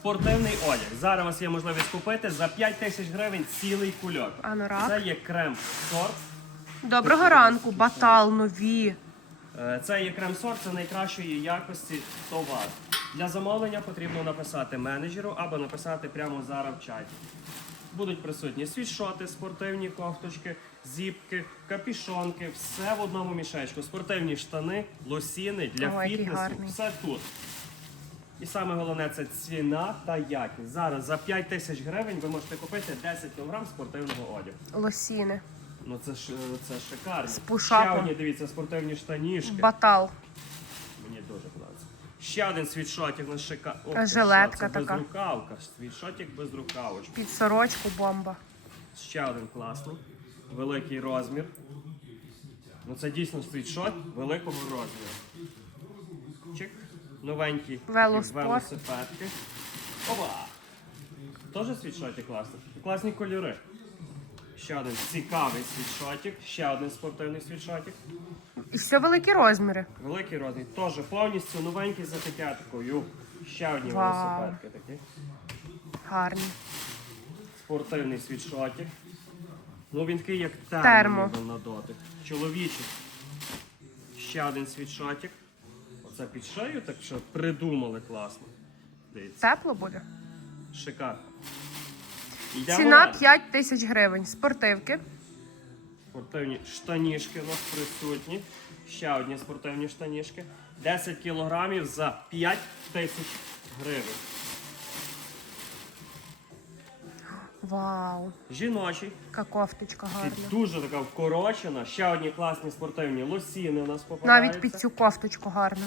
Спортивний одяг. Зараз у вас є можливість купити за 5 тисяч гривень цілий кульок. Анорак. Це є крем сорт. Доброго ранку, батал, нові. Е, Це є крем-сорт, це найкращої якості товар. Для замовлення потрібно написати менеджеру або написати прямо зараз в чаті. Будуть присутні світшоти, спортивні кофточки, зіпки, капішонки, все в одному мішечку. Спортивні штани, лосіни для який фітнесу. гарний. Все тут. І саме головне це ціна та якість. Зараз за 5 тисяч гривень ви можете купити 10 кг спортивного одягу. Лосіни. Ну це ж це шикарно. З пушапом. Ще одні, дивіться, спортивні штанішки. Батал. Мені дуже подобається. Ще один світшотик на шика. А жилетка це така. Безрукавка. Світшотик без рукавочки. Під сорочку бомба. Ще один класний. Великий розмір. Ну це дійсно світшот великого розміру. Чик. Новенькі Велоспорт. велосипедки. Опа! Теж світшотик класний. Класні кольори. Ще один цікавий світшотик. Ще один спортивний світшотик. І все великі розміри. Великий розмір. Теж повністю новенький з етикеткою. Ще одні Вау. велосипедки такі. Гарні. Спортивний світшотик. Ну він такий як термо, Термо. ніби на дотик. Чоловічий. Ще один світшотик. Оце під шею, так що придумали класно. Дивіться, Тепло буде. шикарно. Йдемо Ціна далі. 5 тисяч гривень. Спортивки. Спортивні штанішки у нас присутні. Ще одні спортивні штанішки. 10 кілограмів за 5 тисяч гривень. Вау. Жіночий. Яка кофточка гарна. дуже така вкорочена. Ще одні класні спортивні лосіни у нас попадаються. Навіть під цю кофточку гарно.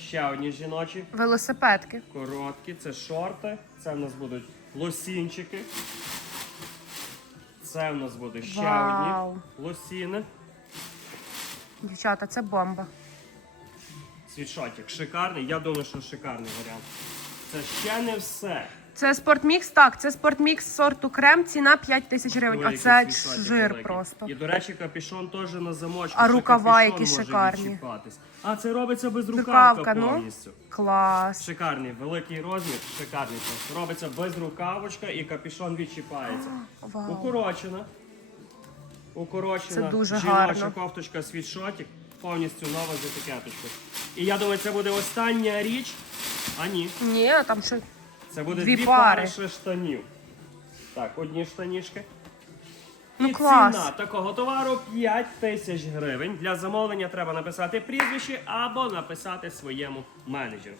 Ще одні жіночі. Велосипедки. Короткі, це шорти. Це в нас будуть лосінчики. Це в нас буде ще Вау. одні лосіни. Дівчата, це бомба. Світшотик шикарний. Я думаю, що шикарний варіант. Це ще не все. Це спортмікс, так, це спортмікс сорту крем, ціна 5 тисяч гривень. А це жир просто. І, до речі, капішон теж на замочку. А рукава які шикарні. А це робиться без рукавка Рукавка, ну. Клас. Шикарний, великий розмір, шикарний просто. Робиться без рукавочка і капішон відчіпається. Вау. Укорочена. Укорочена Це дуже жіноча гарно. кофточка світшотик, повністю нова з етикеточкою. І я думаю, це буде остання річ. А ні, Ні, там ще це буде Дві дві, пари. пари ще штанів. Так, одні штанішки. Ну, і клас. ціна такого товару 5 тисяч гривень. Для замовлення треба написати прізвище або написати своєму менеджеру.